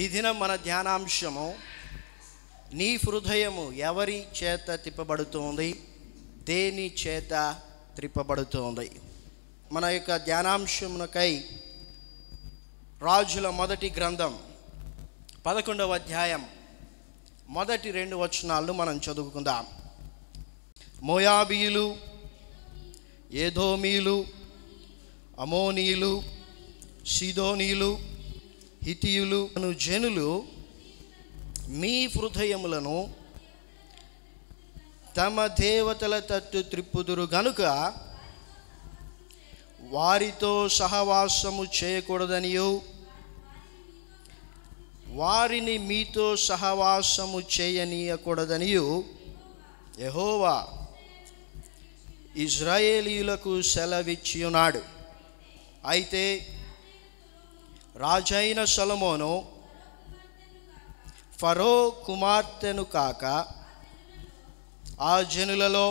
ఈ దినం మన ధ్యానాంశము, నీ హృదయము ఎవరి చేత తిప్పబడుతుంది, దేని చేత త్రిప్పబడుతుంది. మన యొక్క ధ్యానాంశమునకై రాజుల మొదటి గ్రంథం 11వ అధ్యాయం మొదటి 2 వచనాలను మనం చదువుకుందాం. మోయాబీయులు, ఏదోమీయులు, అమోనీయులు, సీదోనీయులు, హితీయులు అను జనులు మీ హృదయములను తమ దేవతల తట్టు త్రిప్పుదురు గనుక వారితో సహవాసము చేయకూడదనియు, వారిని మీతో సహవాసము చేయనీయకూడదనియు యెహోవా ఇశ్రాయేలీయులకు సెలవిచ్చి ఉన్నాడు. అయితే రాజైన సొలొమోను ఫరో కుమార్తెను కాక ఆ జనులలో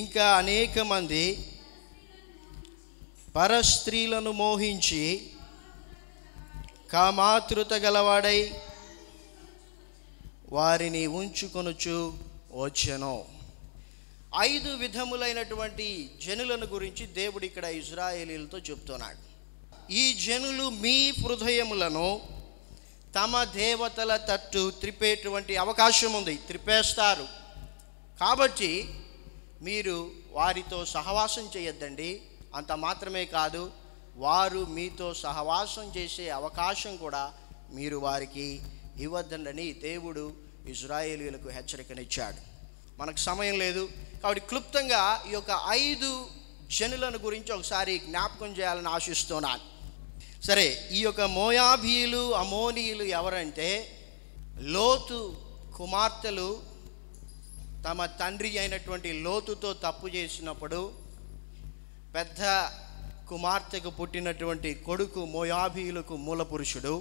ఇంకా అనేక మంది పరస్త్రీలను మోహించి కామాతృత గలవాడై వారిని ఉంచుకొనుచు వచ్చెను. 5 విధములైనటువంటి జనులను గురించి దేవుడు ఇక్కడ ఇశ్రాయేలీయులతో చెప్తున్నాడు. ఈ జనులు మీ హృదయములను తమ దేవతల తట్టు త్రిప్పేటువంటి అవకాశం ఉంది, త్రిప్పేస్తారు. కాబట్టి మీరు వారితో సహవాసం చేయొద్దండి. అంత మాత్రమే కాదు, వారు మీతో సహవాసం చేసే అవకాశం కూడా మీరు వారికి ఇవ్వద్దండి దేవుడు ఇశ్రాయేలీయులకు హెచ్చరికనిచ్చాడు. మనకు సమయం లేదు కాబట్టి క్లుప్తంగా ఈ యొక్క 5 జనులను గురించి ఒకసారి జ్ఞాపకం చేయాలని ఆశిస్తున్నాను. సరే, ఈ యొక్క మోయాబీయులు, అమోనీయులు ఎవరంటే, లోతు కుమార్తెలు తమ తండ్రి అయినటువంటి లోతుతో తప్పు చేసినప్పుడు పెద్ద కుమార్తెకు పుట్టినటువంటి కొడుకు మోయాబీయులకు మూల పురుషుడు.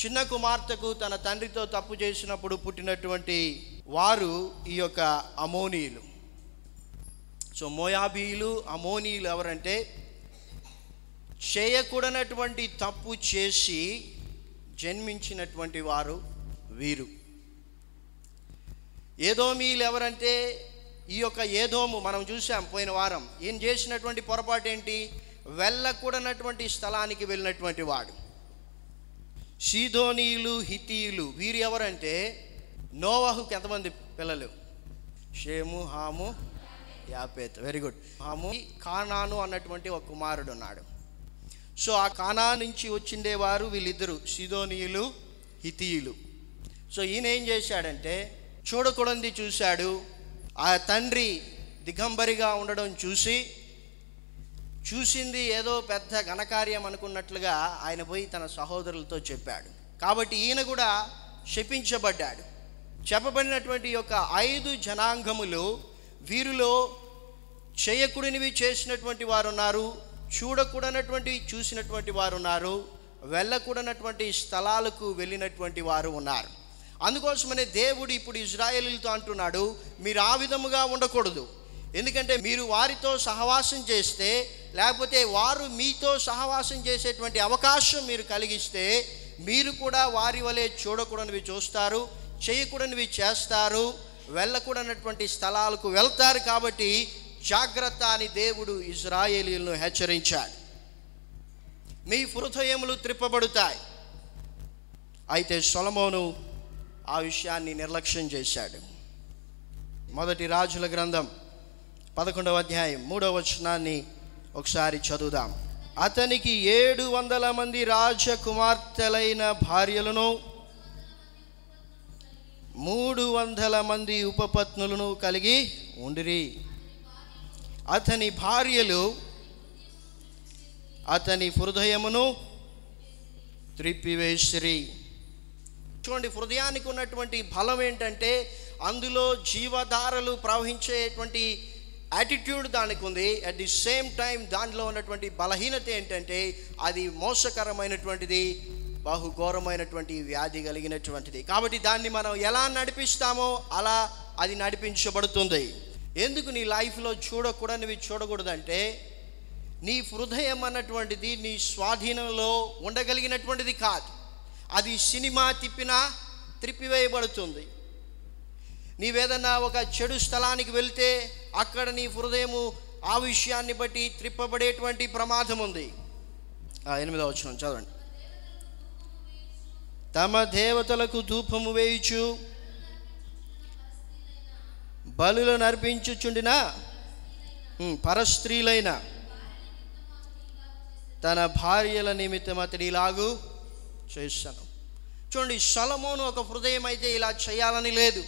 చిన్న కుమార్తెకు తన తండ్రితో తప్పు చేసినప్పుడు పుట్టినటువంటి వారు ఈ యొక్క అమోనీయులు. సో మోయాబీయులు, అమోనీయులు ఎవరంటే, చేయకూడనటువంటి తప్పు చేసి జన్మించినటువంటి వారు వీరు. ఏదోమీయులు ఎవరంటే, ఈ యొక్క ఏదోము మనం చూసాం పోయిన వారం. ఈయన చేసినటువంటి పొరపాటు ఏంటి? వెళ్ళకూడనటువంటి స్థలానికి వెళ్ళినటువంటి వాడు. సీదోనీయులు, హితీయులు వీరు ఎవరంటే, నోవహుకు ఎంతమంది పిల్లలు? షేము, హాము, యాపేత్. Very good. హాము, కానాను అన్నటువంటి ఒక కుమారుడు ఉన్నాడు. సో ఆ కానా నుంచి వచ్చిండేవారు వీళ్ళిద్దరు, సీదోనీయులు, హితీయులు. సో ఈయన ఏం చేశాడంటే, చూడకూడనిది చూశాడు. ఆ తండ్రి దిగంబరిగా ఉండడం చూసింది ఏదో పెద్ద ఘనకార్యం అనుకున్నట్లుగా ఆయన పోయి తన సహోదరులతో చెప్పాడు. కాబట్టి ఈయన కూడా శపించబడ్డాడు. చెప్పబడినటువంటి యొక్క 5 జనాంగములు, వీరిలో చేయకూడనివి చేసినటువంటి వారు ఉన్నారు, చూడకూడనటువంటి చూసినటువంటి వారు ఉన్నారు, వెళ్ళకూడనటువంటి స్థలాలకు వెళ్ళినటువంటి వారు ఉన్నారు. అందుకోసమనే దేవుడు ఇప్పుడు ఇశ్రాయేలీయులతో అంటున్నాడు, మీరు ఆ విధముగా ఉండకూడదు. ఎందుకంటే మీరు వారితో సహవాసం చేస్తే, లేకపోతే వారు మీతో సహవాసం చేసేటువంటి అవకాశం మీరు కలిగిస్తే, మీరు కూడా వారి వలె చూడకూడనివి చూస్తారు, చేయకూడనివి చేస్తారు, వెళ్ళకూడనటువంటి స్థలాలకు వెళ్తారు. కాబట్టి జాగ్రత్త అని దేవుడు ఇశ్రాయేలీయులను హెచ్చరించాడు. మీ హృదయములు త్రిప్పబడుతాయి. అయితే సొలొమోను ఆ విషయాన్ని నిర్లక్ష్యం చేశాడు. మొదటి రాజుల గ్రంథం 11వ అధ్యాయం 3వ వచనాన్ని ఒకసారి చదువుదాం. అతనికి 700 మంది రాజకుమార్తెలైన భార్యలను, 300 మంది ఉపపత్నులను కలిగి ఉండిరి. అతని భార్యలు అతని హృదయమును త్రిప్పివేసిరి. చూడండి, హృదయానికి ఉన్నటువంటి బలం ఏంటంటే, అందులో జీవధారలు ప్రవహించేటువంటి యాటిట్యూడ్ దానికి ఉంది. అట్ ది సేమ్ టైం దాంట్లో ఉన్నటువంటి బలహీనత ఏంటంటే, అది మోసకరమైనటువంటిది, బహుఘోరమైనటువంటి వ్యాధి కలిగినటువంటిది. కాబట్టి దాన్ని మనం ఎలా నడిపిస్తామో అలా అది నడిపించబడుతుంది. ఎందుకు నీ లైఫ్లో చూడకూడనివి చూడకూడదంటే, నీ హృదయం అన్నటువంటిది నీ స్వాధీనంలో ఉండగలిగినటువంటిది కాదు. అది సినిమా త్రిప్పివేయబడుతుంది. నీవేదన్నా ఒక చెడు స్థలానికి వెళ్తే అక్కడ నీ హృదయము ఆ విషయాన్ని బట్టి త్రిప్పబడేటువంటి ప్రమాదం ఉంది. 8వ వచనం చదవండి. తమ దేవతలకు ధూపము వేయుచు బలులను అర్పించుచుండిన పరస్త్రీలైన తన భార్యల నిమిత్తం అతడు ఇలాగూ చేశాను. చూడండి, సొలొమోను ఒక హృదయం అయితే ఇలా చేయాలని లేదు.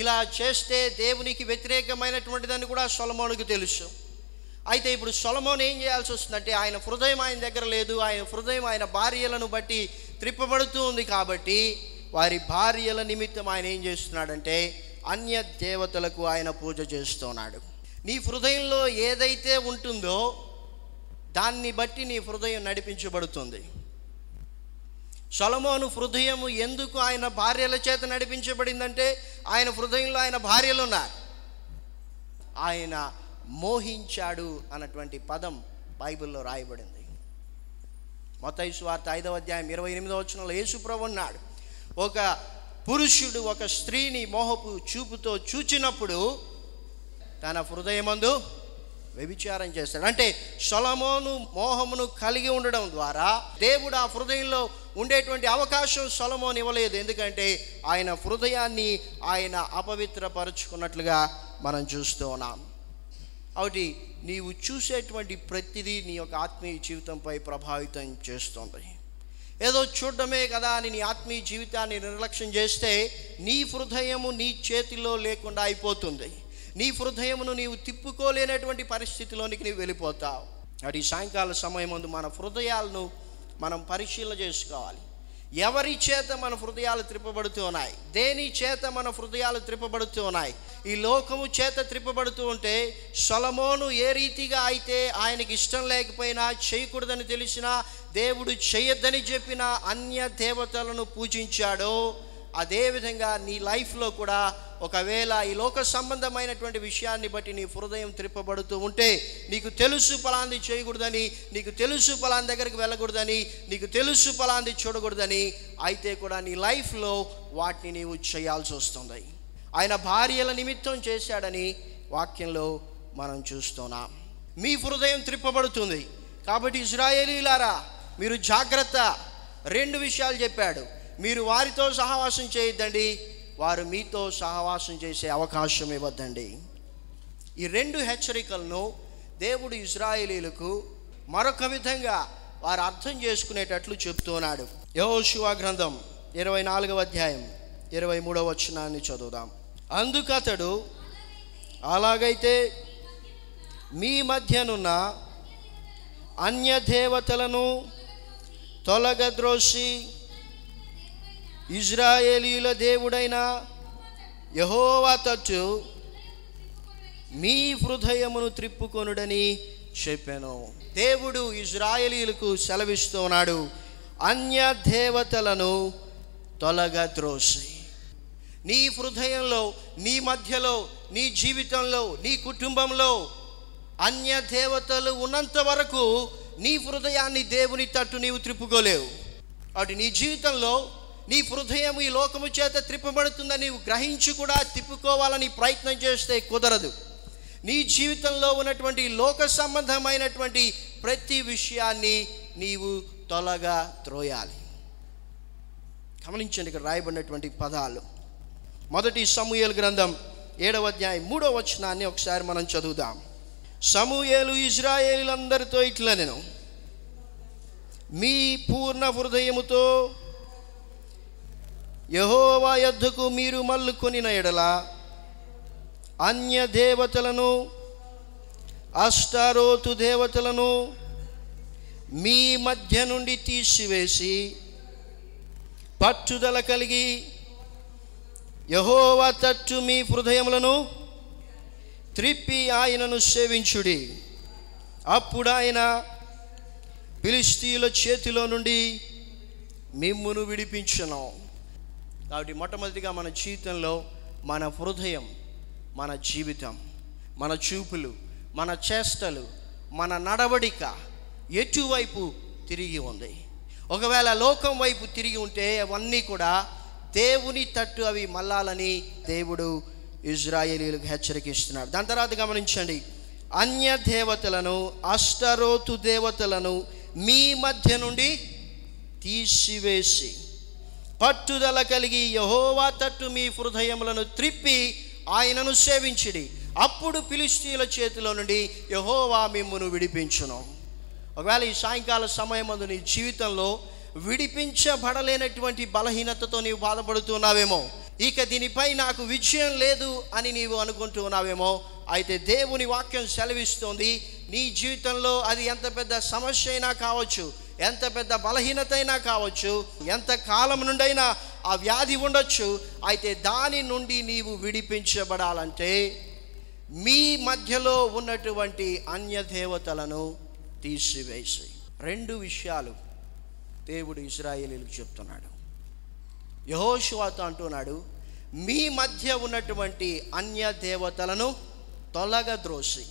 ఇలా చేస్తే దేవునికి వ్యతిరేకమైనటువంటిదని కూడా సొలొమోనుకు తెలుసు. అయితే ఇప్పుడు సొలొమోను ఏం చేయాల్సి వస్తుందంటే, ఆయన హృదయం ఆయన దగ్గర లేదు. ఆయన హృదయం ఆయన భార్యలను బట్టి త్రిప్పబడుతూ ఉంది. కాబట్టి వారి భార్యల నిమిత్తం ఆయన ఏం చేస్తున్నాడంటే అన్య దేవతలకు ఆయన పూజ చేస్తున్నాడు. నీ హృదయంలో ఏదైతే ఉంటుందో దాన్ని బట్టి నీ హృదయం నడిపించబడుతుంది. సొలొమోను హృదయము ఎందుకు ఆయన భార్యల చేత నడిపించబడిందంటే, ఆయన హృదయంలో ఆయన భార్యలు ఉన్నారు. ఆయన మోహించాడు అన్నటువంటి పదం బైబిల్లో రాయబడింది. మత్తయి సువార్త 5వ అధ్యాయం 28వ వచనంలో యేసు ప్రభువు అన్నాడు, ఒక పురుషుడు ఒక స్త్రీని మోహపు చూపుతో చూచినప్పుడు తన హృదయమందు వ్యభిచారం చేస్తాడు. అంటే సొలొమోను మోహమును కలిగి ఉండడం ద్వారా దేవుడు ఆ హృదయంలో ఉండేటువంటి అవకాశం సొలొమోను ఇవ్వలేదు. ఎందుకంటే ఆయన హృదయాన్ని ఆయన అపవిత్రపరుచుకున్నట్లుగా మనం చూస్తూ ఉన్నాం. కాబట్టి నీవు చూసేటువంటి ప్రతిదీ నీ యొక్క ఆత్మీయ జీవితంపై ప్రభావితం చేస్తుంది. ఏదో చూడడమే కదా అని నీ ఆత్మీయ జీవితాన్ని నిర్లక్ష్యం చేస్తే నీ హృదయము నీ చేతిలో లేకుండా అయిపోతుంది. నీ హృదయమును నీవు తిప్పుకోలేనటువంటి పరిస్థితిలోనికి నీవు వెళ్ళిపోతావు. అది సాయంకాల సమయం ముందు మన హృదయాలను మనం పరిశీలన చేసుకోవాలి. ఎవరి చేత మన హృదయాలు త్రిప్పబడుతూ ఉన్నాయి? దేని చేత మన హృదయాలు త్రిప్పబడుతూ ఉన్నాయి? ఈ లోకము చేత త్రిప్పబడుతూ ఉంటే సొలొమోను ఏ రీతిగా అయితే ఆయనకి ఇష్టం లేకపోయినా, చేయకూడదని తెలిసినా, దేవుడు చేయొద్దని చెప్పిన అన్య దేవతలను పూజించాడో, అదేవిధంగా నీ లైఫ్లో కూడా ఒకవేళ ఈ లోక సంబంధమైనటువంటి విషయాన్ని బట్టి నీ హృదయం త్రిప్పబడుతూ ఉంటే, నీకు తెలుసు ఫలాంది చేయకూడదని, నీకు తెలుసు ఫలాంది దగ్గరికి వెళ్ళకూడదని, నీకు తెలుసు ఫలాంది చూడకూడదని, అయితే కూడా నీ లైఫ్లో వాటిని నీవు చేయాల్సి వస్తుంది. ఆయన భార్యల నిమిత్తం చేశాడని వాక్యంలో మనం చూస్తున్నాం. మీ హృదయం త్రిప్పబడుతుంది. కాబట్టి ఇశ్రాయేలీయులారా మీరు జాగ్రత్త. 2 విషయాలు చెప్పాడు. మీరు వారితో సహవాసం చేయొద్దండి, వారు మీతో సహవాసం చేసే అవకాశం ఇవ్వద్దండి. ఈ 2 హెచ్చరికలను దేవుడు ఇశ్రాయేలీయులకు మరొక విధంగా వారు అర్థం చేసుకునేటట్లు చెప్తున్నాడు. యెహోషువ గ్రంథం 24వ అధ్యాయం 23వ వచనాన్ని చదువుదాం. అందుకతడు, అలాగైతే మీ మధ్యనున్న అన్య దేవతలను తొలగద్రోసి ఇశ్రాయేలీయుల దేవుడైన యెహోవా తట్టు మీ హృదయమును త్రిప్పుకొనుడని చెప్పాను. దేవుడు ఇశ్రాయేలీయులకు సెలవిస్తున్నాడు, అన్య దేవతలను తొలగద్రోసి. నీ హృదయంలో, నీ మధ్యలో, నీ జీవితంలో, నీ కుటుంబంలో అన్య దేవతలు ఉన్నంత వరకు నీ హృదయాన్ని దేవుని తట్టు నీవు త్రిప్పుకోలేవు. కాబట్టి నీ జీవితంలో నీ హృదయం ఈ లోకము చేత త్రిప్పబడుతుందని నీవు గ్రహించి కూడా తిప్పుకోవాలని ప్రయత్నం చేస్తే కుదరదు. నీ జీవితంలో ఉన్నటువంటి లోక సంబంధమైనటువంటి ప్రతి విషయాన్ని నీవు తొలగా త్రోయాలి. గమనించండి, ఇక్కడ రాయబడినటువంటి పదాలు. 1 సమూయేలు గ్రంథం 7వ అధ్యాయం 3వ వచనాన్ని ఒకసారి మనం చదువుదాం. సమూయేలు ఇశ్రాయేలీయులందరితో ఇట్లనెను, మీ పూర్ణ హృదయముతో యెహోవా యొద్దకు మీరు మల్లుకొనిన ఎడల అన్య దేవతలను, అష్టారోతు దేవతలను మీ మధ్య నుండి తీసివేసి పట్టుదల కలిగి యెహోవా తట్టు మీ హృదయములను త్రిప్పి ఆయనను సేవించుడి. అప్పుడు ఆయన ఫిలిష్తీయుల చేతిలో నుండి మిమ్మును విడిపించును. కాబట్టి మొట్టమొదటిగా మన జీవితంలో మన హృదయం, మన జీవితం, మన చూపులు, మన చేష్టలు, మన నడవడిక ఎటువైపు తిరిగి ఉంది? ఒకవేళ లోకం వైపు తిరిగి ఉంటే అవన్నీ కూడా దేవుని తట్టు అవి మళ్ళాలని దేవుడు ఇజ్రాయేలీయులకు హెచ్చరికిస్తున్నాడు. దాని తర్వాత గమనించండి, అన్య దేవతలను, అష్టరోతు దేవతలను మీ మధ్య నుండి తీసివేసి పట్టుదల కలిగి యెహోవా తట్టు మీ హృదయములను త్రిప్పి ఆయనను సేవించిడి. అప్పుడు ఫిలిష్తీయుల చేతిలో నుండి యెహోవా మిమ్మును విడిపించును. ఒకవేళ ఈ సాయంకాల సమయమందు నీ జీవితంలో విడిపించబడలేనటువంటి బలహీనతతో నీవు బాధపడుతున్నావేమో, ఇక దీనిపై నాకు విజయం లేదు అని నీవు అనుకుంటున్నావేమో, అయితే దేవుని వాక్యం సెలవిస్తోంది, నీ జీవితంలో అది ఎంత పెద్ద సమస్య అయినా కావచ్చు, ఎంత పెద్ద బలహీనత అయినా కావచ్చు, ఎంత కాలం నుండైనా ఆ వ్యాధి ఉండొచ్చు, అయితే దాని నుండి నీవు విడిపించబడాలంటే మీ మధ్యలో ఉన్నటువంటి అన్య దేవతలను తీసివేసి. 2 విషయాలు దేవుడు ఇశ్రాయేలీయులకు చెప్తున్నాడు. యెహోషువతో అంటున్నాడు, మీ మధ్య ఉన్నటువంటి అన్య దేవతలను తొలగద్రోసి.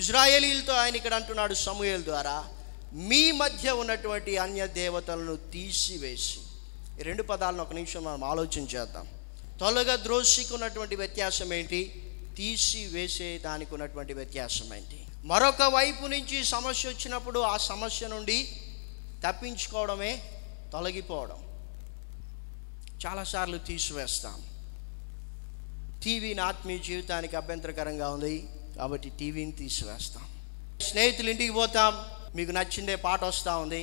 ఇశ్రాయేలీయులతో ఆయన ఇక్కడ అంటున్నాడు సమూయేలు ద్వారా, మీ మధ్య ఉన్నటువంటి అన్య దేవతలను తీసివేసి. ఈ 2 పదాలను ఒక నిమిషం మనం ఆలోచన చేద్దాం. తొలగద్రోసికి ఉన్నటువంటి వ్యత్యాసం ఏంటి? తీసివేసే దానికి ఉన్నటువంటి వ్యత్యాసం ఏంటి? మరొక వైపు నుంచి సమస్య వచ్చినప్పుడు ఆ సమస్య నుండి తప్పించుకోవడమే తొలగిపోవడం. చాలాసార్లు తీసివేస్తాం. టీవీని ఆత్మీయ జీవితానికి అభ్యంతరకరంగా ఉంది కాబట్టి టీవీని తీసివేస్తాం. స్నేహితులు ఇంటికి పోతాం, మీకు నచ్చిందే పాట వస్తూ ఉంది,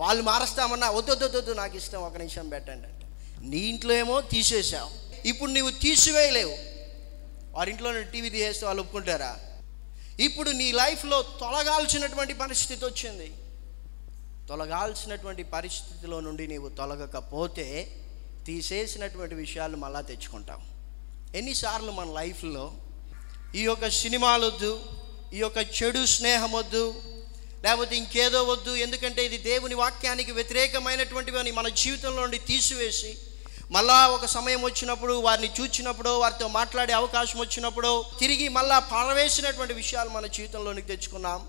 వాళ్ళు మారుస్తామన్నా వద్దు నాకు ఇష్టం, ఒక నిమిషం పెట్టండి అంటే నీ ఇంట్లో ఏమో తీసేసావు, ఇప్పుడు నువ్వు తీసివేయలేవు. వారింట్లో టీవీ తీసేస్తే వాళ్ళు ఒప్పుకుంటారా? ఇప్పుడు నీ లైఫ్లో తొలగాల్సినటువంటి పరిస్థితి వచ్చింది. తొలగాల్సినటువంటి పరిస్థితిలో నుండి నీవు తొలగకపోతే తీసేసినటువంటి విషయాలు మళ్ళా తెచ్చుకుంటాం. ఎన్నిసార్లు మన లైఫ్లో ఈ యొక్క సినిమాలు వద్దు, ఈ యొక్క చెడు స్నేహం వద్దు, లేకపోతే ఇంకేదో వద్దు, ఎందుకంటే ఇది దేవుని వాక్యానికి వ్యతిరేకమైనటువంటివి అని మన జీవితంలో నుండి తీసివేసి, మళ్ళా ఒక సమయం వచ్చినప్పుడు, వారిని చూచినప్పుడు, వారితో మాట్లాడే అవకాశం వచ్చినప్పుడు తిరిగి మళ్ళా పారవేసినటువంటి విషయాలు మన జీవితంలోనికి తెచ్చుకున్నాం.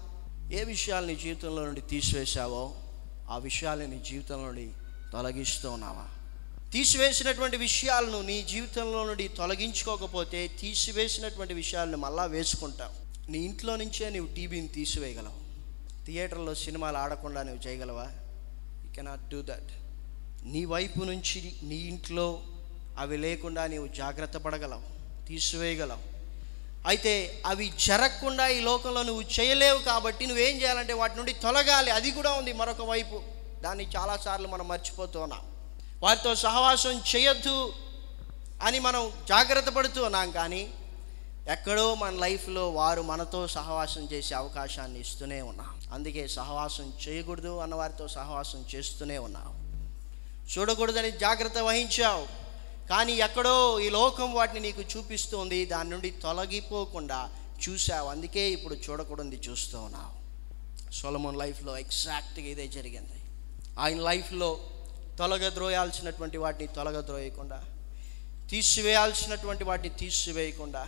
ఏ విషయాలు నీ జీవితంలో నుండి తీసివేశావో ఆ విషయాలు నీ జీవితంలో నుండి తొలగిస్తూ ఉన్నావా? తీసివేసినటువంటి విషయాలను నీ జీవితంలో నుండి తొలగించుకోకపోతే తీసివేసినటువంటి విషయాలను మళ్ళా వేసుకుంటావు. నీ ఇంట్లో నుంచే నువ్వు టీవీని తీసివేయగలవు. థియేటర్లో సినిమాలు ఆడకుండా నువ్వు చేయగలవా? You cannot do that. నీ వైపు నుంచి నీ ఇంట్లో అవి లేకుండా నీవు జాగ్రత్త పడగలవు, తీసివేయగలవు. అయితే అవి జరగకుండా ఈ లోకంలో నువ్వు చేయలేవు కాబట్టి నువ్వేం చేయాలంటే వాటి నుండి తొలగాలి. అది కూడా ఉంది మరొక వైపు. దాన్ని చాలాసార్లు మనం మర్చిపోతున్నాం. వారితో సహవాసం చేయొద్దు అని మనం జాగ్రత్త పడుతూ ఉన్నాం, కానీ ఎక్కడో మన లైఫ్లో వారు మనతో సహవాసం చేసే అవకాశాన్ని ఇస్తూనే ఉన్నాం. అందుకే సహవాసం చేయకూడదు అన్న వారితో సహవాసం చేస్తూనే ఉన్నావు. చూడకూడదని జాగ్రత్త వహించావు, కానీ ఎక్కడో ఈ లోకం వాటిని నీకు చూపిస్తుంది, దాని నుండి తొలగిపోకుండా చూసావు. అందుకే ఇప్పుడు చూడకూడదు చూస్తూ ఉన్నావు. సొలొమోన్ లైఫ్లో ఎగ్జాక్ట్గా ఇదే జరిగింది. ఆయన లైఫ్లో తొలగద్రోయాల్సినటువంటి వాటిని తొలగద్రోయకుండా, తీసివేయాల్సినటువంటి వాటిని తీసివేయకుండా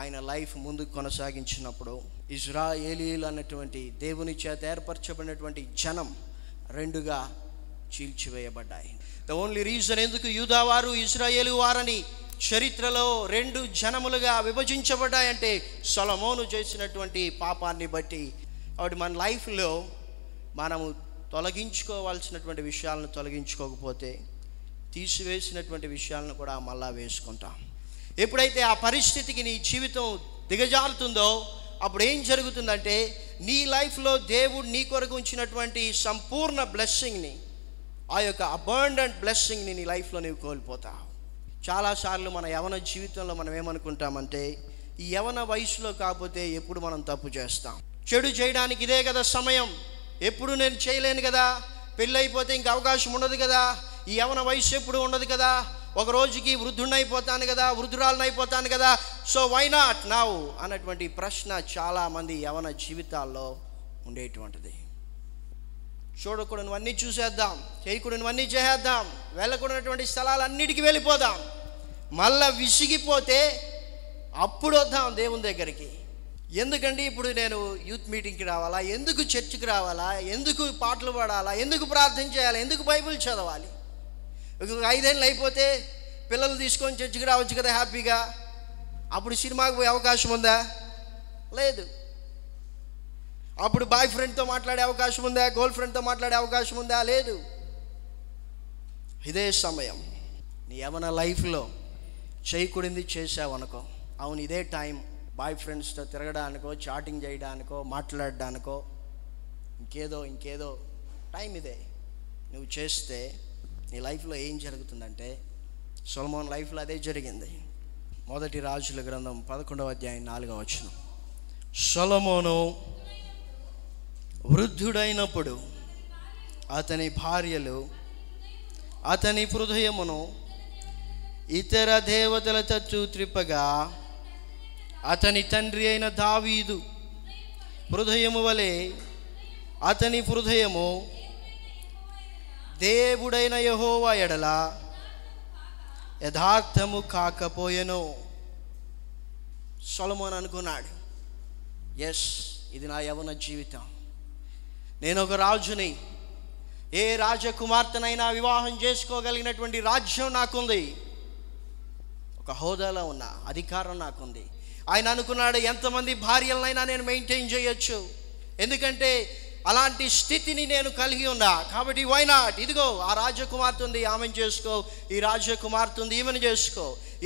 ఆయన లైఫ్ ముందుకు కొనసాగించినప్పుడు ఇశ్రాయేలీయులు అన్నటువంటి దేవుని చేత ఏర్పరచబడినటువంటి జనం 2గా చీల్చివేయబడ్డాయి. ద ఓన్లీ రీజన్ ఎందుకు యూదావారు ఇశ్రాయేలు వారని చరిత్రలో 2 జనములుగా విభజించబడ్డాయంటే సొలొమోను చేసినటువంటి పాపాన్ని బట్టి. కాబట్టి మన లైఫ్లో మనము తొలగించుకోవాల్సినటువంటి విషయాలను తొలగించుకోకపోతే తీసివేసినటువంటి విషయాలను కూడా మళ్ళా వేసుకుంటాం. ఎప్పుడైతే ఆ పరిస్థితికి నీ జీవితం దిగజారుతుందో అప్పుడు ఏం జరుగుతుందంటే నీ లైఫ్లో దేవుడు నీ కొరకు ఉంచినటువంటి సంపూర్ణ బ్లెస్సింగ్ని, ఆ యొక్క అబండెంట్ బ్లెస్సింగ్ని నీ లైఫ్లో నీవు కోల్పోతావు. చాలాసార్లు మన యవన జీవితంలో మనం ఏమనుకుంటామంటే ఈ యవన వయసులో కాకపోతే ఎప్పుడు మనం తప్పు చేస్తాం, చెడు చేయడానికి ఇదే కదా సమయం, ఎప్పుడు నేను చేయలేను కదా, పెళ్ళి అయిపోతే ఇంక అవకాశం ఉండదు కదా, ఈ యవన వయసు ఎప్పుడు ఉండదు కదా, ఒక రోజుకి వృద్ధుడినైపోతాను కదా, వృద్ధురాలనైపోతాను కదా, సో వై నాట్ నౌ అన్నటువంటి ప్రశ్న చాలామంది యవన జీవితాల్లో ఉండేటువంటిది. చూడకూడనివన్నీ చూసేద్దాం, చేయకూడనివన్నీ చేసేద్దాం, వెళ్ళకూడనటువంటి స్థలాలన్నిటికీ వెళ్ళిపోదాం, మళ్ళా విసిగిపోతే అప్పుడు వద్దాం దేవుని దగ్గరికి. ఎందుకండి ఇప్పుడు నేను యూత్ మీటింగ్కి రావాలా, ఎందుకు చర్చికి రావాలా, ఎందుకు పాటలు పాడాలా, ఎందుకు ప్రార్థన చేయాలా, ఎందుకు బైబిల్ చదవాలి? 5 ఏళ్ళు అయిపోతే పిల్లలు తీసుకొని చర్చికి రావచ్చు కదా హ్యాపీగా. అప్పుడు సినిమాకి పోయే అవకాశం ఉందా? లేదు. అప్పుడు బాయ్ ఫ్రెండ్తో మాట్లాడే అవకాశం ఉందా? గర్ల్ ఫ్రెండ్తో మాట్లాడే అవకాశం ఉందా? లేదు. ఇదే సమయం. నీ ఏమైనా లైఫ్లో చేయకూడింది చేసావనుకో, అవును ఇదే టైం బాయ్ ఫ్రెండ్స్తో తిరగడానికో, చాటింగ్ చేయడానికో, మాట్లాడడానికో, ఇంకేదో టైం ఇదే. నువ్వు చేస్తే నీ లైఫ్లో ఏం జరుగుతుందంటే, సొలొమోన్ లైఫ్లో అదే జరిగింది. 1 రాజుల గ్రంథం 11వ అధ్యాయం 4వ వచనం. సొలొమోను వృద్ధుడైనప్పుడు అతని భార్యలు అతని హృదయమును ఇతర దేవతల తట్టు త్రిప్పగా, అతని తండ్రి అయిన దావీదు హృదయము వలె అతని హృదయము దేవుడైన యెహోవా ఎడల యథార్థము కాకపోయెను. సొలొమోను అనుకున్నాడు, ఎస్, ఇది నా యవ్వన జీవితం, నేను ఒక రాజుని, ఏ రాజకుమార్తెనైనా వివాహం చేసుకోగలిగినటువంటి రాజ్యం నాకుంది, ఒక హోదాలో ఉన్న అధికారం నాకుంది. ఆయన అనుకున్నాడు, ఎంతమంది భార్యలనైనా నేను మెయింటైన్ చేయొచ్చు, ఎందుకంటే అలాంటి స్థితిని నేను కలిగి ఉన్నా. కాబట్టి వై నాట్, ఇదిగో ఆ రాజకుమార్తె ఉంది, ఆమెను చేసుకో, ఈ రాజకుమార్తె ఉంది, ఈమెను చేసుకో.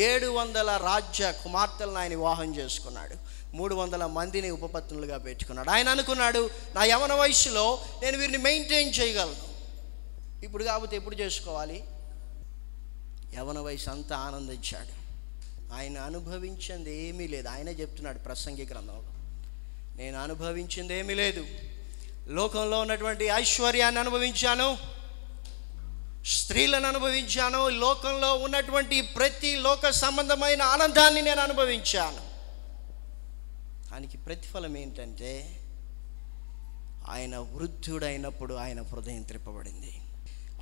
700 రాజ్య కుమార్తెలను ఆయన వివాహం చేసుకున్నాడు. 300 మందిని ఉపపత్నులుగా పెట్టుకున్నాడు. ఆయన అనుకున్నాడు, నా యవ్వన వయసులో నేను వీరిని మెయింటైన్ చేయగలను. ఇప్పుడు కాకపోతే ఎప్పుడు చేసుకోవాలి? యవ్వన వయసు అంతా ఆనందించాడు. ఆయన అనుభవించింది ఏమీ లేదు. ఆయనే చెప్తున్నాడు ప్రసంగి గ్రంథంలో, నేను అనుభవించింది ఏమీ లేదు, లోకంలో ఉన్నటువంటి ఐశ్వర్యాన్ని అనుభవించాను, స్త్రీలను అనుభవించాను, లోకంలో ఉన్నటువంటి ప్రతి లోక సంబంధమైన ఆనందాన్ని నేను అనుభవించాను. దానికి ప్రతిఫలం ఏంటంటే, ఆయన వృద్ధుడైనప్పుడు ఆయన హృదయం త్రిప్పబడింది.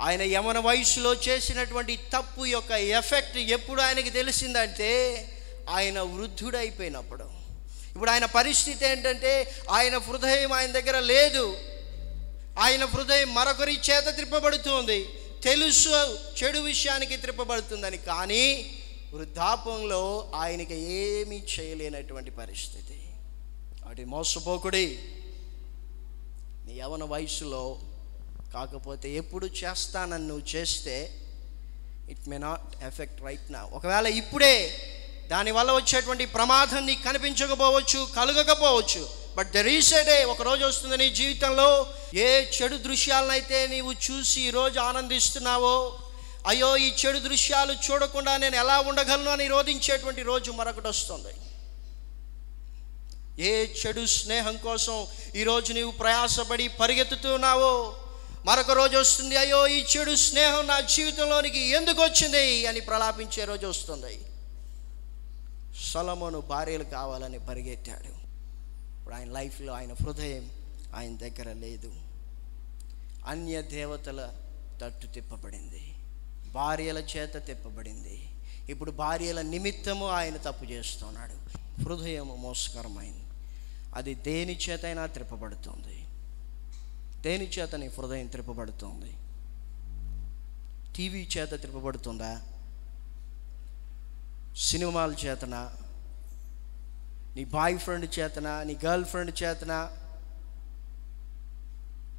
ఆయన యవ్వన వయసులో చేసినటువంటి తప్పు యొక్క ఎఫెక్ట్ ఎప్పుడు ఆయనకి తెలిసిందంటే, ఆయన వృద్ధుడైపోయినప్పుడు. ఇప్పుడు ఆయన పరిస్థితి ఏంటంటే, ఆయన హృదయం ఆయన దగ్గర లేదు, ఆయన హృదయం మరొకరి చేత త్రిప్పబడుతుంది. తెలుసు చెడు విషయానికి త్రిప్పబడుతుందని, కానీ వృద్ధాపంలో ఆయనకి ఏమీ చేయలేనటువంటి పరిస్థితి. అటు మోసపోకుడి, నీ యవ్వన వయసులో కాకపోతే ఎప్పుడు చేస్తానని నువ్వు చేస్తే it may not effect right నా. ఒకవేళ ఇప్పుడే దానివల్ల వచ్చేటువంటి ప్రమాదం నీకు కనిపించకపోవచ్చు, కలగకపోవచ్చు, but there is a day, ఒక రోజు వస్తుంది నీ జీవితంలో, ఏ చెడు దృశ్యాలనైతే నీవు చూసి ఈరోజు ఆనందిస్తున్నావో, అయ్యో ఈ చెడు దృశ్యాలు చూడకుండా నేను ఎలా ఉండగలను అని రోధించేటువంటి రోజు మరొకటి వస్తుంది. ఏ చెడు స్నేహం కోసం ఈరోజు నీవు ప్రయాసపడి పరిగెత్తుతున్నావో, మరొక రోజు వస్తుంది, అయ్యో ఈ చెడు స్నేహం నా జీవితంలోనికి ఎందుకు వచ్చింది అని ప్రలాపించే రోజు వస్తుంది. సొలొమోను భార్యలు కావాలని పరిగెత్తాడు. ఇప్పుడు ఆయన లైఫ్లో ఆయన హృదయం ఆయన దగ్గర లేదు. అన్య దేవతల తట్టు తిప్పబడింది, భార్యల చేత తిప్పబడింది. ఇప్పుడు భార్యల నిమిత్తము ఆయన తప్పు చేస్తున్నాడు. హృదయం మోసకరమైంది. అది దేని చేతైనా త్రిప్పబడుతుంది. దేని చేత నీ హృదయం త్రిప్పబడుతుంది? టీవీ చేత త్రిప్పబడుతుందా? సినిమాల చేతనా? నీ బాయ్ ఫ్రెండ్ చేతనా? నీ గర్ల్ ఫ్రెండ్ చేతనా?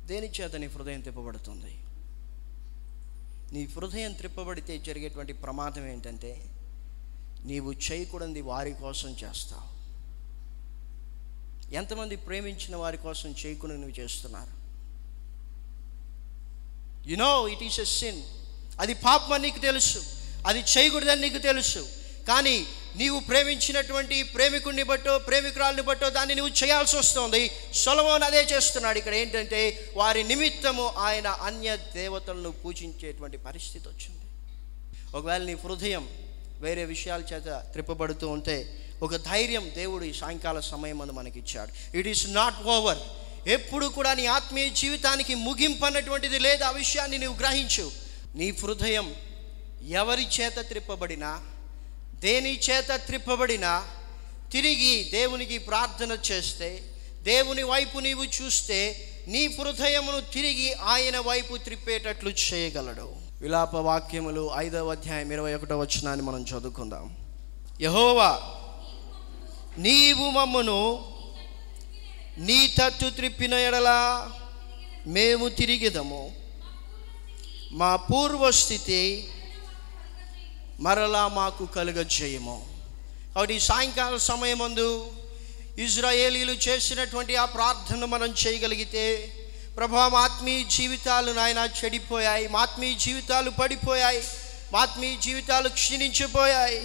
దేని చేత నీ హృదయం త్రిప్పబడుతుంది? నీ హృదయం త్రిప్పబడితే జరిగేటువంటి ప్రమాదం ఏంటంటే, నీవు చేయకూడనిది వారి కోసం చేస్తావు. ఎంతమంది ప్రేమించిన వారి కోసం చేయకుండా నువ్వు చేస్తున్నారు? You know it is a sin. అది పాపం అని నీకు తెలుసు, అది చేయకూడదని నీకు తెలుసు, కానీ నీవు ప్రేమించినటువంటి ప్రేమికుడిని బట్టో ప్రేమికురాలిని బట్టో దాన్ని నువ్వు చేయాల్సి వస్తుంది. సొలొమోను అదే చేస్తున్నాడు. ఇక్కడ ఏంటంటే, వారి నిమిత్తము ఆయన అన్య దేవతలను పూజించేటువంటి పరిస్థితి వచ్చింది. ఒకవేళ నీ హృదయం వేరే విషయాల చేత త్రిప్పబడుతూ ఉంటే, ఒక ధైర్యం దేవుడు ఈ సాయంకాల సమయం అందు మనకి ఇచ్చాడు. It is not over. ఎప్పుడు కూడా నీ ఆత్మీయ జీవితానికి ముగింపు అన్నటువంటిది లేదు. ఆ విషయాన్ని నువ్వు గ్రహించు. నీ హృదయం ఎవరి చేత త్రిప్పబడినా, దేని చేత త్రిప్పబడినా, తిరిగి దేవునికి ప్రార్థన చేస్తే, దేవుని వైపు నీవు చూస్తే, నీ హృదయమును తిరిగి ఆయన వైపు త్రిప్పేటట్లు చేయగలడు. విలాప వాక్యములు 5వ అధ్యాయం 21వ వచనాన్ని మనం చదువుకుందాం. యెహోవా, నీవు మమ్మను నీ తట్టు త్రిప్పిన ఎడల మేము తిరిగిదము. మా పూర్వస్థితి మరలా మాకు కలుగజేయము. కాబట్టి సాయంకాల సమయమందు ఇజ్రాయేలీలు చేసినటువంటి ఆ ప్రార్థన మనం చేయగలిగితే, ప్రభా మా ఆత్మీయ జీవితాలు నాయన చెడిపోయాయి, మా ఆత్మీయ జీవితాలు పడిపోయాయి, మా ఆత్మీయ జీవితాలు క్షీణించిపోయాయి,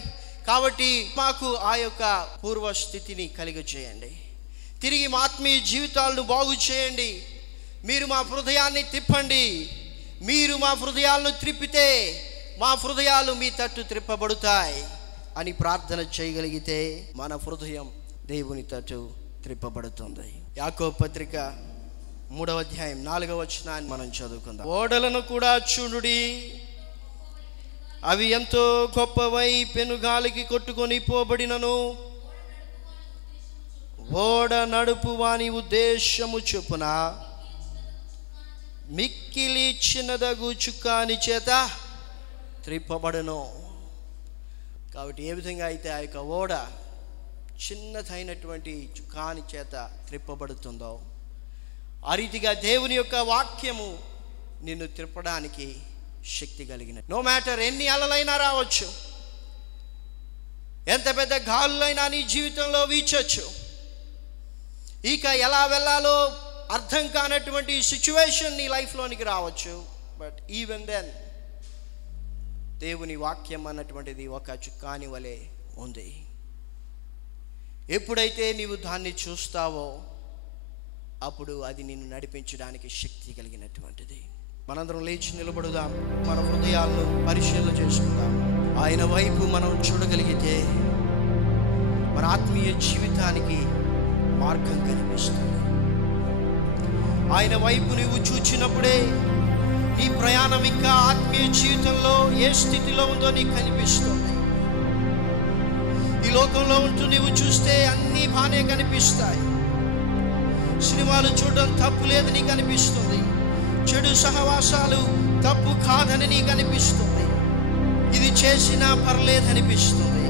కాబట్టి మాకు ఆ యొక్క పూర్వస్థితిని కలుగజేయండి. తిరిగి మా ఆత్మీయ జీవితాలను బాగు చేయండి. మీరు మా హృదయాన్ని తిప్పండి. మీరు మా హృదయాలను త్రిప్పితే మా హృదయాలు మీ తట్టు త్రిప్పబడతాయి అని ప్రార్థన చేయగలిగితే మన హృదయం దేవుని తట్టు త్రిప్పబడుతుంది. యాకోబు పత్రిక 3వ అధ్యాయం 4వ వచనాన్ని మనం చదువుకుందాం. ఓడలను కూడా చూడుడి, అవి ఎంతో గొప్పవై పెనుగాలికి కొట్టుకొని పోబడినను ఓడ నడుపు వాని ఉద్దేశము చొప్పున మిక్కిలి చిన్నదగు చుక్కాని చేత త్రిప్పబడును. కాబట్టి ఏ విధంగా అయితే ఆ యొక్క ఓడ చిన్నదైనటువంటి చుక్కాని చేత త్రిప్పబడుతుందో, ఆ రీతిగా దేవుని యొక్క వాక్యము నిన్ను త్రిప్పడానికి శక్తి కలిగినది. నో మ్యాటర్ ఎన్ని అలలైనా రావచ్చు, ఎంత పెద్ద గాలులైనా నీ జీవితంలో వీచొచ్చు, ఇక ఎలా వెళ్ళాలో అర్థం కానటువంటి సిచ్యువేషన్ నీ లైఫ్లోనికి రావచ్చు. బట్ ఈవెన్ దెన్ దేవుని వాక్యం అన్నటువంటిది ఒక చుక్కాని వలె ఉంది. ఎప్పుడైతే నీవు దాన్ని చూస్తావో అప్పుడు అది నిన్ను నడిపించడానికి శక్తి కలిగినటువంటిది. మనందరం లేచి నిలబడుదాం, మన హృదయాలను పరిశీలన చేసుకుందాం. ఆయన వైపు మనం చూడగలిగితే మన ఆత్మీయ జీవితానికి మార్గం కనిపిస్తుంది. ఆయన వైపు నువ్వు చూచినప్పుడే నీ ప్రయాణం ఇంకా ఆత్మీయ జీవితంలో ఏ స్థితిలో ఉందో నీకు కనిపిస్తుంది. ఈ లోకంలో ఉంటూ నువ్వు చూస్తే అన్నీ బాగానే కనిపిస్తాయి. సినిమాలు చూడడం తప్పు లేదు నీకు అనిపిస్తుంది, చెడు సహవాసాలు తప్పు కాదని నీకు అనిపిస్తుంది, ఇది చేసినా పర్లేదనిపిస్తుంది,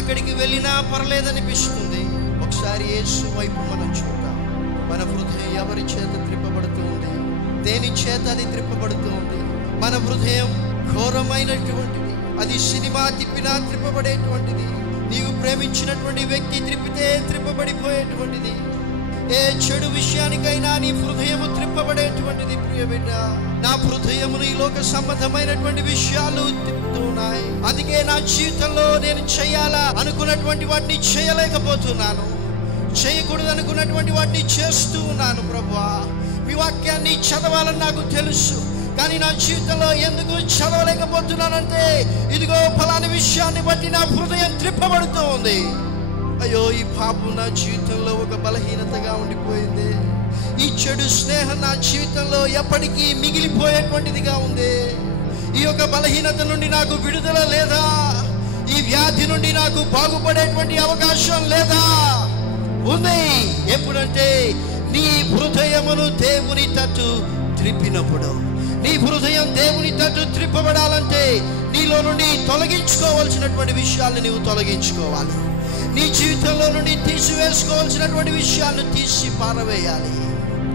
అక్కడికి వెళ్ళినా పర్లేదనిపిస్తుంది. ఒకసారి యేసు వైపు మనం చూద్దాం. మన హృదయం ఎవరి చేత త్రిప్పబడుతుంది? దేని చేత అది త్రిప్పబడుతుంది? మన హృదయం ఘోరమైనటువంటిది, అది సినిమా తిప్పినా త్రిప్పబడేటువంటిది, నీవు ప్రేమించినటువంటి వ్యక్తి త్రిప్పితే త్రిప్పబడిపోయేటువంటిది, ఏ చెడు విషయానికైనా నీ హృదయము త్రిప్పబడేటువంటిది. ప్రియ బిడ్డ, నా హృదయమును ఈ లోక సంబంధమైనటువంటి విషయాలు తిప్పుతున్నాయి. అందుకే నా జీవితంలో నేను చేయాలా అనుకున్నటువంటి వాటిని చేయలేకపోతున్నాను, చేయకూడదు అనుకున్నటువంటి వాటిని చేస్తూ ఉన్నాను. ప్రభువా, మీ వాక్యాన్ని చదవాలని నాకు తెలుసు, కానీ నా జీవితంలో ఎందుకు చదవలేకపోతున్నానంటే ఇదిగో ఫలాని విషయాన్ని బట్టి నా హృదయం త్రిప్పబడుతూ ఉంది. అయ్యో, ఈ పాపం నా జీవితంలో ఒక బలహీనతగా ఉండిపోయింది, ఈ చెడు స్నేహం నా జీవితంలో ఎప్పటికీ మిగిలిపోయేటువంటిదిగా ఉంది, ఈ యొక్క బలహీనత నుండి నాకు విడుదల లేదా, ఈ వ్యాధి నుండి నాకు బాగుపడేటువంటి అవకాశం లేదా? ఉంది. ఎప్పుడంటే నీ హృదయమును దేవుని తట్టు త్రిప్పినప్పుడు. నీ హృదయం దేవుని తట్టు త్రిప్పబడాలంటే నీలో నుండి తొలగించుకోవాల్సినటువంటి విషయాలను నీవు తొలగించుకోవాలి. నీ జీవితంలో నుండి తీసివేసుకోవాల్సినటువంటి విషయాలను తీసి పారవేయాలి.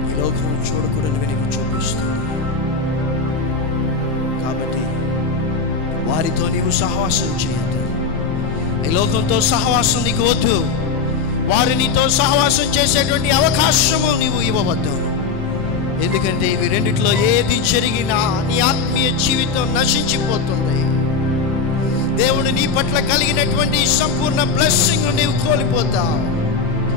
ఈ లోకం చూడకూడని నీకు చూపిస్తుంది. కాబట్టి వారితో నీవు సహవాసం చేయొద్దు. ఈ లోకంతో సహవాసం నీకు వద్దు. వారు నీతో సహవాసం చేసేటువంటి అవకాశము నీవు ఇవ్వవద్దు. ఎందుకంటే ఇవి రెండిట్లో ఏది జరిగినా నీ ఆత్మీయ జీవితం నశించిపోతుంది. దేవుడు నీ పట్ల కలిగినటువంటి సంపూర్ణ బ్లెస్సింగ్ నీవు కోల్పోతావు.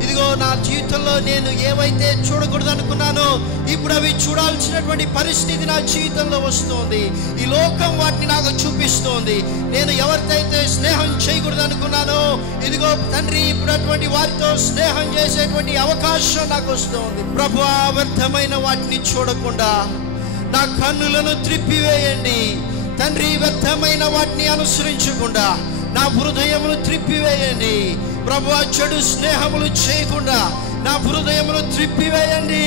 ఇదిగో నా జీవితంలో నేను ఏవైతే చూడకూడదు అనుకున్నానో ఇప్పుడు అవి చూడాల్సినటువంటి పరిస్థితి నా జీవితంలో వస్తుంది. ఈ లోకం వాటిని నాకు చూపిస్తోంది. నేను ఎవరితో స్నేహం చేయకూడదు అనుకున్నానో ఇదిగో తండ్రి ఇప్పుడు అటువంటి వారితో స్నేహం చేసేటువంటి అవకాశం నాకు వస్తుంది. ప్రభువా, వ్యర్థమైన వాటిని చూడకుండా నా కన్నులను త్రిప్పివేయండి తండ్రి. వ్యర్థమైన వాటిని అనుసరించకుండా నా హృదయమును త్రిప్పివేయండి ప్రభువా చెడు స్నేహములు చేయకుండా నా హృదయమును త్రిప్పివేయండి.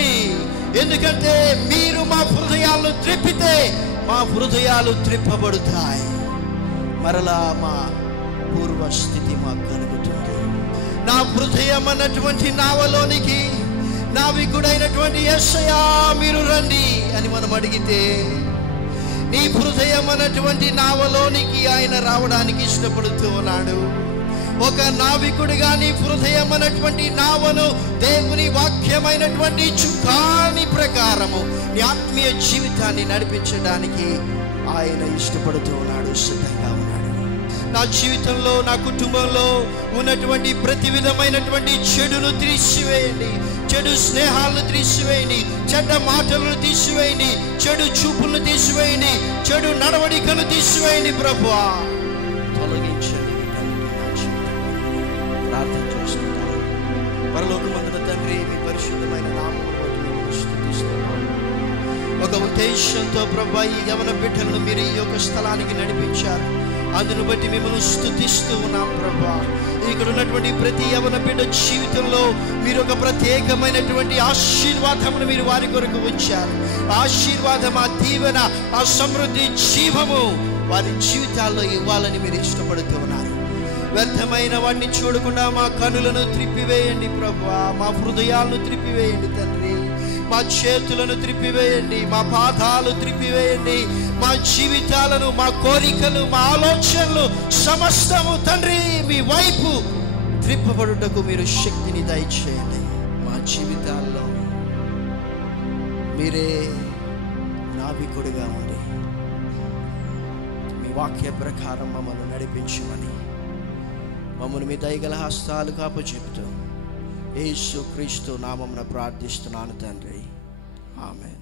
ఎందుకంటే మీరు మా హృదయాలను త్రిప్పితే మా హృదయాలు త్రిప్పబడుతాయి, మరలా మా పూర్వస్థితి మాకు కలుగుతుంది. నా హృదయం అన్నటువంటి నావలోనికి నావికుడైనటువంటి యేసయ్యా మీరు రండి అని మనం అడిగితే, నీ హృదయం అన్నటువంటి నావలోనికి ఆయన రావడానికి ఇష్టపడుతూ ఉన్నాడు. ఒక నావికుడిగా నీ హృదయం అన్నటువంటి నావను దేవుని వాక్యమైనటువంటి చుక్కాని ప్రకారము నీ ఆత్మీయ జీవితాన్ని నడిపించడానికి ఆయన ఇష్టపడుతూ ఉన్నాడు, సిద్ధంగా ఉన్నాడు. నా జీవితంలో, నా కుటుంబంలో ఉన్నటువంటి ప్రతి విధమైనటువంటి చెడును తీసివేయండి, చెడు స్నేహాలను తీసివేయండి, చెడ్డ మాటలను తీసివేయండి, చెడు చూపులను తీసివేయండి, చెడు నడవడికను తీసివేయండి ప్రభువా, తొలగించండి. ప్రార్థన చేస్తున్నాను. పరలోకమందున తండ్రి, మీ పరిశుద్ధమైన నామమును బట్టి మిమ్మల్ని స్తుతిస్తున్నాను. ఒక ఉద్దేశంతో ప్రభువా ఈ యవన బిడ్డలను మీరు ఈ యొక్క స్థలానికి నడిపించారు, అందును బట్టి మిమ్మల్ని స్తుతిస్తూ ఉన్నాం ప్రభువా. ఇక్కడ ఉన్నటువంటి ప్రతి యవన బిడ్డ జీవితంలో మీరు ఒక ప్రత్యేకమైనటువంటి ఆశీర్వాదమును మీరు వారి కొరకు ఉంచారు. ఆశీర్వాదం, ఆ దీవెన, ఆ సమృద్ధి, జీవము వారి జీవితాల్లో ఇవ్వాలని మీరు ఇష్టపడుతూ ఉన్నారు. వ్యర్థమైన వాటిని చూడకుండా మా కనులను త్రిప్పివేయండి ప్రభువా, మా హృదయాలను త్రిప్పివేయండి తండ్రి, మా చేతులను త్రిప్పివేయండి, మా పాదాలు త్రిప్పివేయండి, మా జీవితాలను, మా కోరికలు, మా ఆలోచనలు సమస్తము తండ్రి మీ వైపు త్రిప్పబడుటకు మీరు శక్తిని దయచేయండి. మా జీవితాల్లో మీరే నావికుడిగా ఉండి మీ వాక్య ప్రకారం మమ్మల్ని నడిపించమని మమ్మల్ని మీ దయగల హస్తాలు అప్పచెపుతూ యేసు క్రీస్తు నామమున ప్రార్థిస్తున్నాను తండ్రి, ఆమేన్.